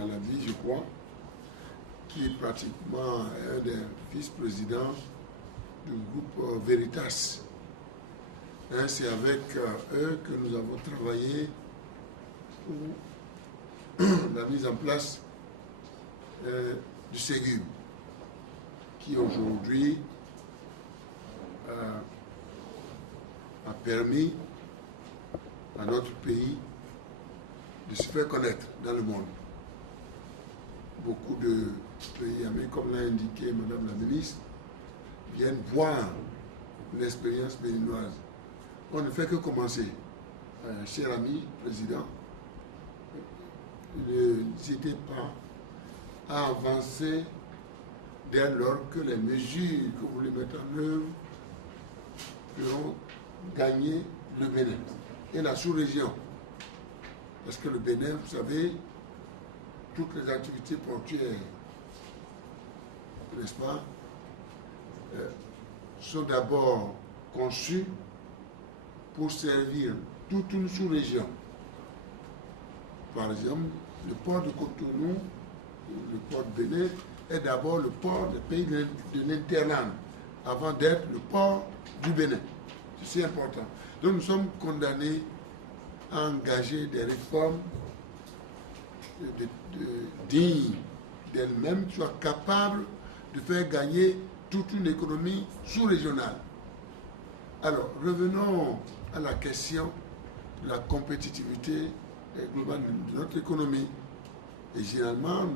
à la vie, je crois, qui est pratiquement un des vice-présidents du groupe Veritas. Hein, c'est avec eux que nous avons travaillé pour la mise en place du Ségur, qui aujourd'hui a permis à notre pays de se faire connaître dans le monde. Beaucoup de pays amis, comme l'a indiqué Madame la ministre, viennent voir l'expérience béninoise. On ne fait que commencer. Cher ami, président, n'hésitez pas à avancer dès lors que les mesures que vous voulez mettre en œuvre feront gagner le Bénin et la sous-région. Parce que le Bénin, vous savez, toutes les activités portuaires, n'est-ce pas, sont d'abord conçues pour servir toute une sous-région. Par exemple, le port de Cotonou, le port de Bénin, est d'abord le port des pays de l'Interland, avant d'être le port du Bénin. C'est important. Donc nous sommes condamnés à engager des réformes dignes d'elles-mêmes, qui soient capables de faire gagner toute une économie sous-régionale. Alors, revenons à la question de la compétitivité globale de notre économie. Et généralement,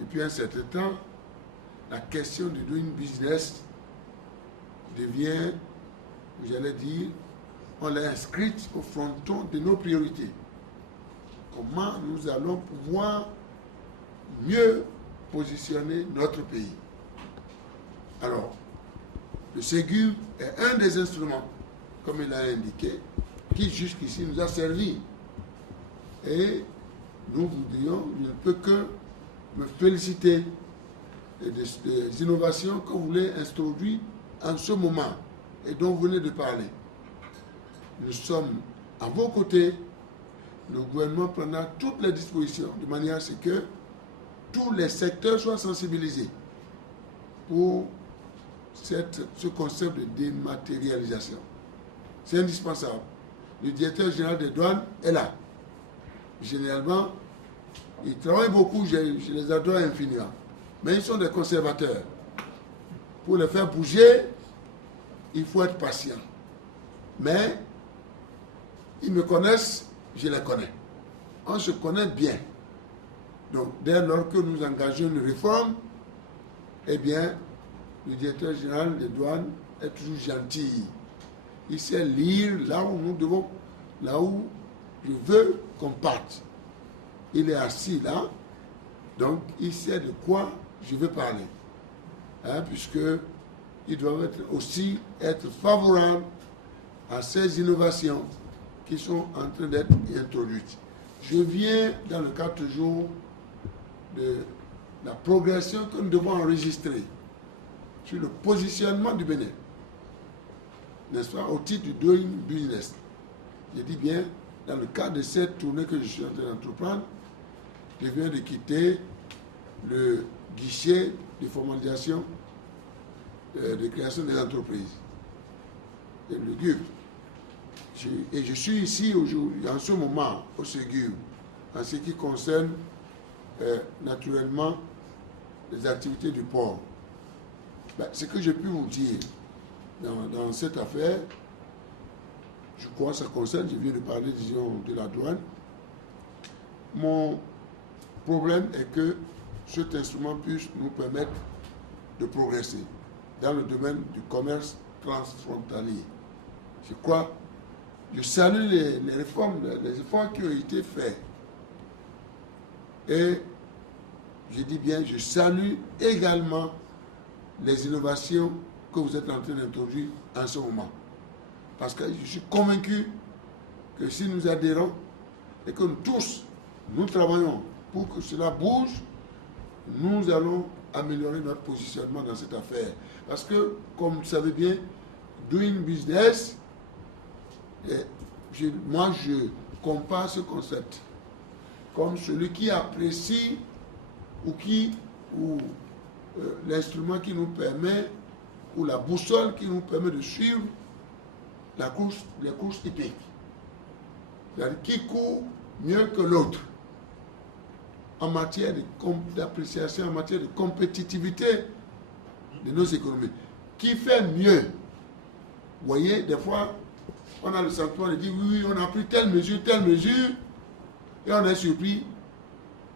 depuis un certain temps, la question du doing business devient, j'allais dire, on l'a inscrite au fronton de nos priorités. Comment nous allons pouvoir mieux positionner notre pays. Alors, le Ségur est un des instruments, comme il l'a indiqué, qui jusqu'ici nous a servi. Et nous voudrions, je ne peux que me féliciter des innovations que vous voulez introduire en ce moment et dont vous venez de parler. Nous sommes à vos côtés. Le gouvernement prendra toutes les dispositions de manière à ce que tous les secteurs soient sensibilisés pour ce concept de dématérialisation. C'est indispensable. Le directeur général des douanes est là. Généralement, ils travaillent beaucoup, je les adore infiniment. Mais ils sont des conservateurs. Pour les faire bouger, il faut être patient. Mais ils me connaissent, je les connais. On se connaît bien. Donc, dès lors que nous engageons une réforme, eh bien, le directeur général des douanes est toujours gentil. Il sait lire là où nous devons, là où je veux qu'on parte. Il est assis là, donc il sait de quoi je veux parler. Hein, puisqu'ils doivent aussi être favorables à ces innovations qui sont en train d'être introduites. Je viens dans le cadre toujours de la progression que nous devons enregistrer sur le positionnement du Bénin, n'est-ce pas, au titre du doing business. Je dis bien, dans le cadre de cette tournée que je suis en train d'entreprendre, je viens de quitter le guichet de formalisation de création des entreprises, le GUP. Et je suis ici aujourd'hui, en ce moment, au Ségur, en ce qui concerne naturellement les activités du port. Ben, ce que j'ai pu vous dire dans cette affaire, je crois que ça concerne, je viens de parler, disons, de la douane. Mon problème est que cet instrument puisse nous permettre de progresser dans le domaine du commerce transfrontalier. Je crois, je salue les réformes, les efforts qui ont été faits. Et je dis bien, je salue également les innovations que vous êtes en train d'introduire en ce moment. Parce que je suis convaincu que si nous adhérons et que nous tous, nous travaillons pour que cela bouge, nous allons améliorer notre positionnement dans cette affaire. Parce que, comme vous savez bien, doing business, moi je compare ce concept comme celui qui apprécie ou l'instrument qui nous permet, ou la boussole qui nous permet de suivre les courses hippiques. C'est-à-dire qui court mieux que l'autre en matière d'appréciation, en matière de compétitivité de nos économies. Qui fait mieux? Vous voyez, des fois, on a le sentiment de dire oui, on a pris telle mesure, et on est surpris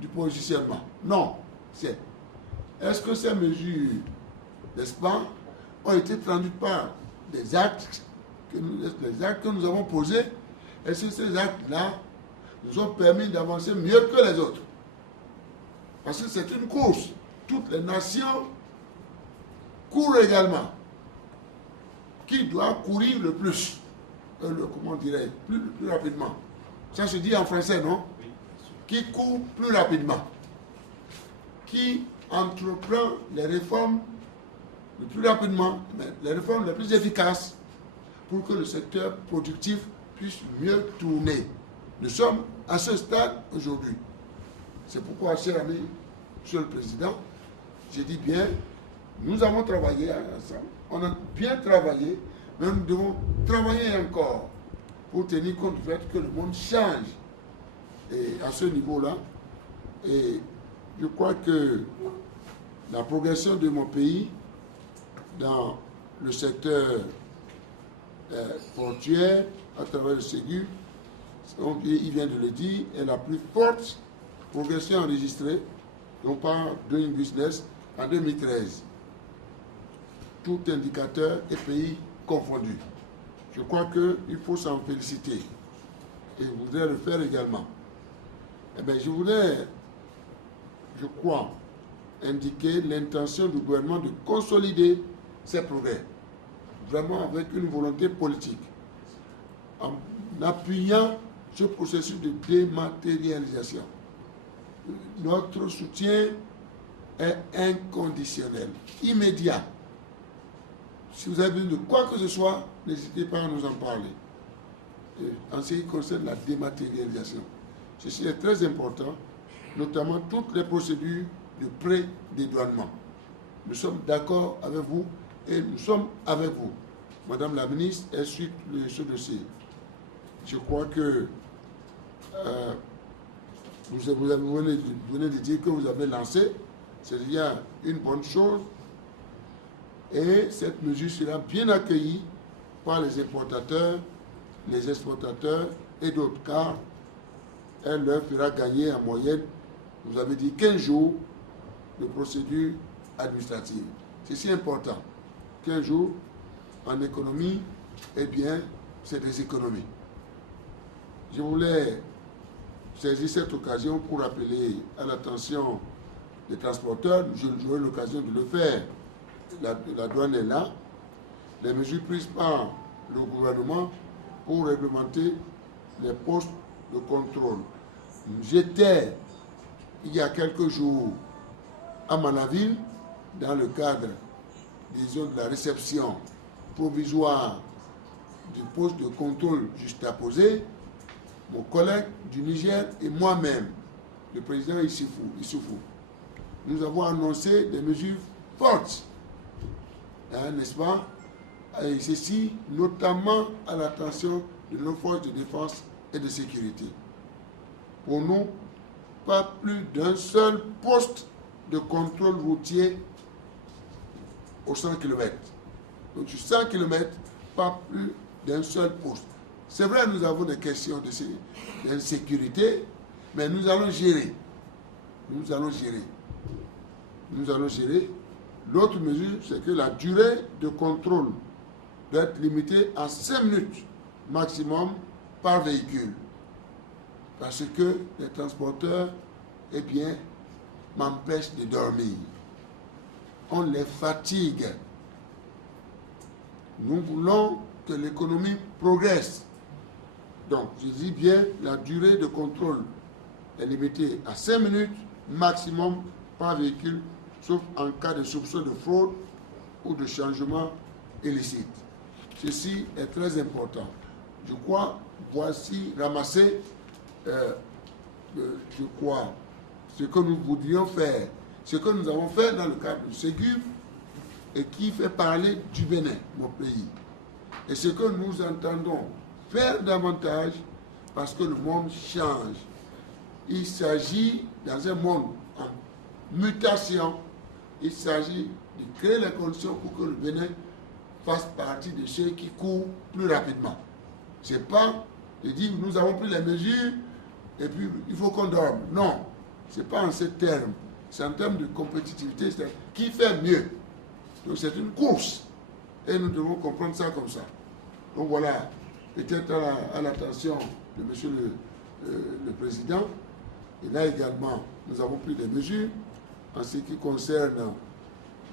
du positionnement. Non, c'est est-ce que ces mesures, n'est-ce pas, ont été traduites par des actes que nous avons posés? Est-ce que ces actes-là nous ont permis d'avancer mieux que les autres? Parce que c'est une course. Toutes les nations courent également. Qui doit courir le plus? Comment dirais-je? Plus rapidement. Ça se dit en français, non? Oui. Qui court plus rapidement? Qui entreprend les réformes le plus rapidement, mais les réformes les plus efficaces pour que le secteur productif puisse mieux tourner. Nous sommes à ce stade aujourd'hui. C'est pourquoi, cher ami, Monsieur le Président, j'ai dit bien, nous avons travaillé ensemble, on a bien travaillé, mais nous devons travailler encore pour tenir compte du fait que le monde change. Et à ce niveau-là, et je crois que la progression de mon pays dans le secteur portuaire, à travers le Ségur, il vient de le dire, est la plus forte progression enregistrée, on parle Doing Business, en 2013. Tout indicateur et pays confondus. Je crois qu'il faut s'en féliciter. Et je voudrais le faire également. Eh bien, je voudrais, je crois, indiquer l'intention du gouvernement de consolider ces progrès, vraiment avec une volonté politique, en appuyant ce processus de dématérialisation. Notre soutien est inconditionnel, immédiat. Si vous avez besoin de quoi que ce soit, n'hésitez pas à nous en parler. En ce qui concerne la dématérialisation, ceci est très important, notamment toutes les procédures de pré-dédouanement. Nous sommes d'accord avec vous et nous sommes avec vous. Madame la ministre, elle suit ce dossier. Je crois que vous venez de dire que vous avez lancé, c'est déjà une bonne chose. Et cette mesure sera bien accueillie par les importateurs, les exportateurs et d'autres, car elle leur fera gagner en moyenne, vous avez dit 15 jours de procédure administrative. C'est si important. 15 jours en économie, eh bien, c'est des économies. Je voulais saisir cette occasion pour appeler à l'attention des transporteurs. J'aurai l'occasion de le faire. La douane est là. Les mesures prises par le gouvernement pour réglementer les postes de contrôle. J'étais, il y a quelques jours, à Manaville, dans le cadre, disons, de la réception provisoire du poste de contrôle juxtaposé. Mon collègue du Niger et moi-même, le président Issoufou, nous avons annoncé des mesures fortes, n'est-ce pas? Et ceci notamment à l'attention de nos forces de défense et de sécurité. Pour nous, pas plus d'un seul poste de contrôle routier aux 100 km. Donc sur 100 km, pas plus d'un seul poste. C'est vrai, nous avons des questions d'insécurité, mais nous allons gérer. Nous allons gérer. Nous allons gérer. L'autre mesure, c'est que la durée de contrôle doit être limitée à 5 minutes maximum par véhicule. Parce que les transporteurs, eh bien, m'empêchent de dormir. On les fatigue. Nous voulons que l'économie progresse. Donc, je dis bien, la durée de contrôle est limitée à 5 minutes maximum par véhicule, sauf en cas de soupçon de fraude ou de changement illicite. Ceci est très important. Je crois, voici ramassé je crois, ce que nous voudrions faire, ce que nous avons fait dans le cadre du Ségur, et qui fait parler du Bénin, mon pays. Et ce que nous entendons faire davantage, parce que le monde change. Il s'agit, dans un monde en mutation, il s'agit de créer les conditions pour que le Bénin fasse partie de ceux qui courent plus rapidement. Ce n'est pas de dire nous avons pris les mesures et puis il faut qu'on dorme. Non, ce n'est pas en ces termes. C'est en termes de compétitivité, c'est qui fait mieux. Donc c'est une course et nous devons comprendre ça comme ça. Donc voilà, peut-être à l'attention de Monsieur le Président. Et là également, nous avons pris des mesures en ce qui concerne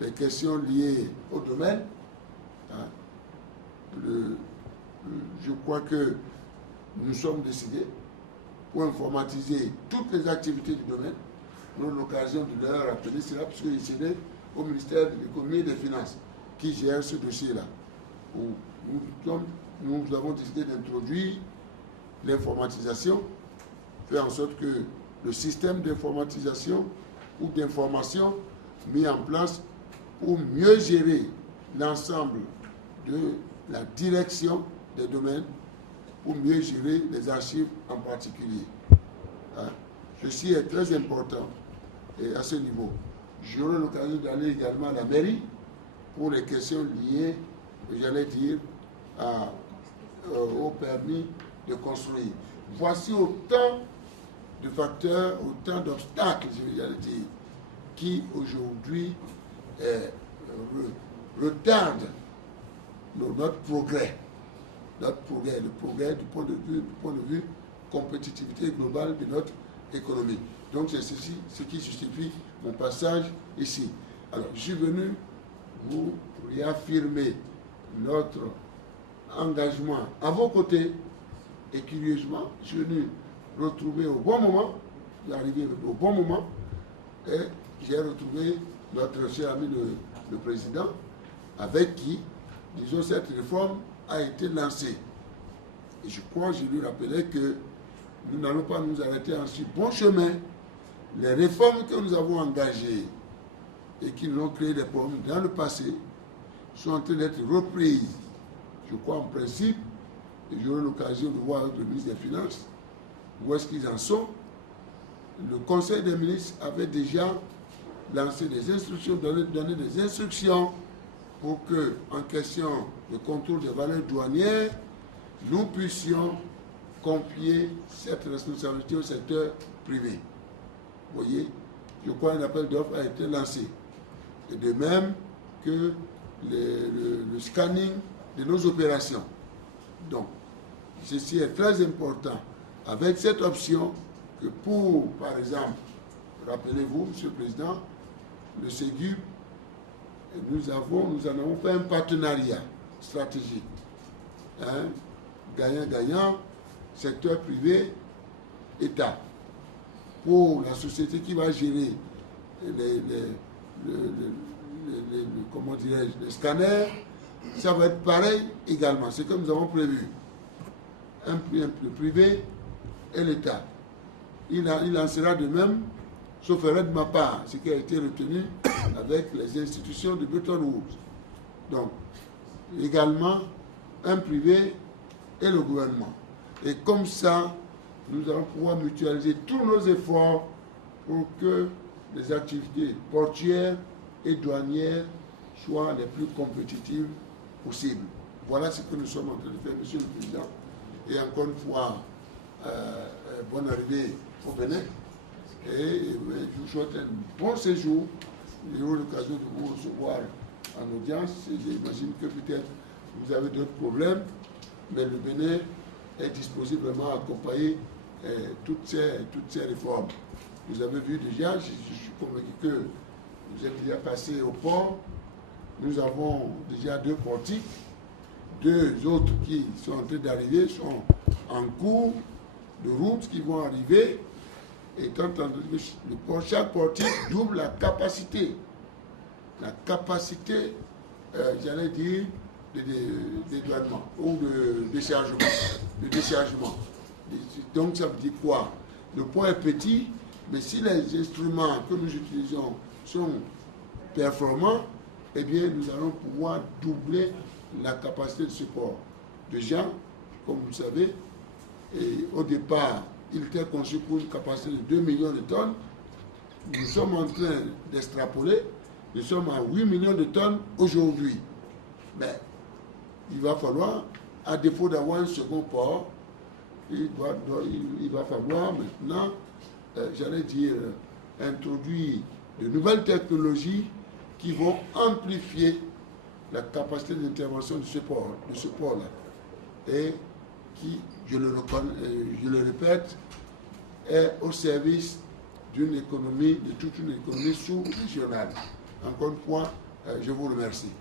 les questions liées au domaine. Je crois que nous sommes décidés pour informatiser toutes les activités du domaine. Nous avons l'occasion de leur rappeler cela, puisque c'est au ministère de l'Économie et des Finances qui gère ce dossier-là. Nous avons décidé d'introduire l'informatisation, faire en sorte que le système d'informatisation ou d'information mis en place pour mieux gérer l'ensemble de la direction des domaines, pour mieux gérer les archives en particulier. Ceci est très important et à ce niveau. J'aurai l'occasion d'aller également à la mairie pour les questions liées, j'allais dire, au permis de construire. Voici autant de facteurs, autant d'obstacles, j'allais dire, qui aujourd'hui retardent notre progrès. Le progrès du point de vue compétitivité globale de notre économie. Donc c'est ceci ce qui justifie mon passage ici. Alors je suis venu vous réaffirmer notre engagement à vos côtés et curieusement, je suis venu retrouver au bon moment, j'arrivais au bon moment et j'ai retrouvé notre cher ami le président avec qui, disons, cette réforme a été lancée. Et je crois, je lui rappelais que nous n'allons pas nous arrêter en ce bon chemin. Les réformes que nous avons engagées et qui nous ont créé des problèmes dans le passé sont en train d'être reprises. Je crois en principe, et j'aurai l'occasion de voir avec le ministre des Finances où est-ce qu'ils en sont. Le Conseil des ministres avait déjà lancé des instructions, donné des instructions pour que, en question de contrôle des valeurs douanières, nous puissions confier cette responsabilité au secteur privé. Vous voyez, je crois qu'un appel d'offres a été lancé. Et de même que le scanning de nos opérations. Donc, ceci est très important. Avec cette option que pour, par exemple, rappelez-vous, Monsieur le Président, le Ségur, nous en avons fait un partenariat stratégique. Hein? Gagnant-gagnant, secteur privé, État. Pour la société qui va gérer comment dirais-je, les scanners, ça va être pareil également. C'est comme nous avons prévu. Le privé et l'État. Il en sera de même, sauf erreur de ma part, ce qui a été retenu avec les institutions de Bretton Woods. Donc, également, un privé et le gouvernement. Et comme ça, nous allons pouvoir mutualiser tous nos efforts pour que les activités portuaires et douanières soient les plus compétitives possibles. Voilà ce que nous sommes en train de faire, Monsieur le Président. Et encore une fois, bonne arrivée au Bénin. Et je vous souhaite un bon séjour. J'aurai l'occasion de vous recevoir en audience. J'imagine que peut-être vous avez d'autres problèmes, mais le Bénin est disposé vraiment à accompagner toutes ces réformes. Vous avez vu déjà, je suis convaincu que vous êtes déjà passé au port. Nous avons déjà 2 portiques. 2 autres qui sont en train d'arriver sont en cours de route qui vont arriver. Et chaque portique double la capacité. La capacité, j'allais dire, de dédouanement ou de déchargement. Donc ça veut dire quoi? Le port est petit, mais si les instruments que nous utilisons sont performants, eh bien, nous allons pouvoir doubler la capacité de ce port. Déjà, comme vous le savez, et au départ, il était conçu pour une capacité de 2 millions de tonnes. Nous sommes en train d'extrapoler. Nous sommes à 8 millions de tonnes aujourd'hui. Mais il va falloir, à défaut d'avoir un second port, il va falloir maintenant, j'allais dire, introduire de nouvelles technologies qui vont amplifier la capacité d'intervention de ce port-là. Et qui, je le répète, est au service d'une économie, de toute une économie sous-régionale. Encore une fois, je vous remercie.